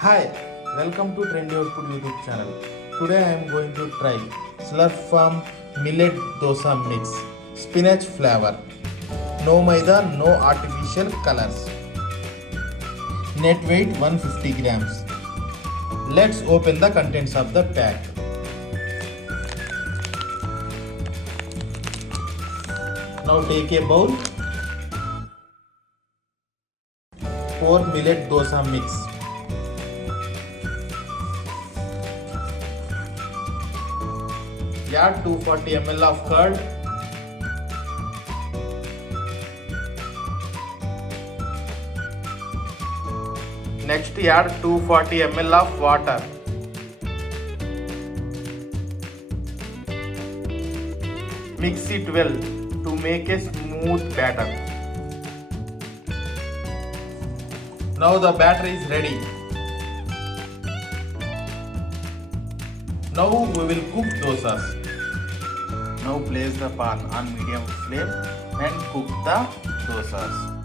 Hi, welcome to Trendy Output YouTube channel. Today I am going to try Slurrp Millet Dosa Mix Spinach flavor. No maida, no artificial colors. Net weight 150 grams. Let's open the contents of the pack. Now take a bowl. Pour millet dosa mix. Add 240 ml of curd. Next add 240 ml of water. Mix it well to make a smooth batter. Now the batter is ready. Now we will cook dosas. Now place the pan on medium flame and cook the dosas.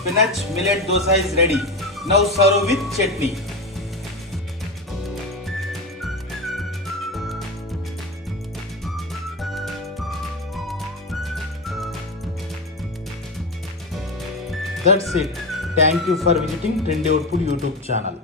Spinach Millet Dosa is ready. Now serve with chutney. That's it. Thank you for visiting Trendy Output YouTube channel.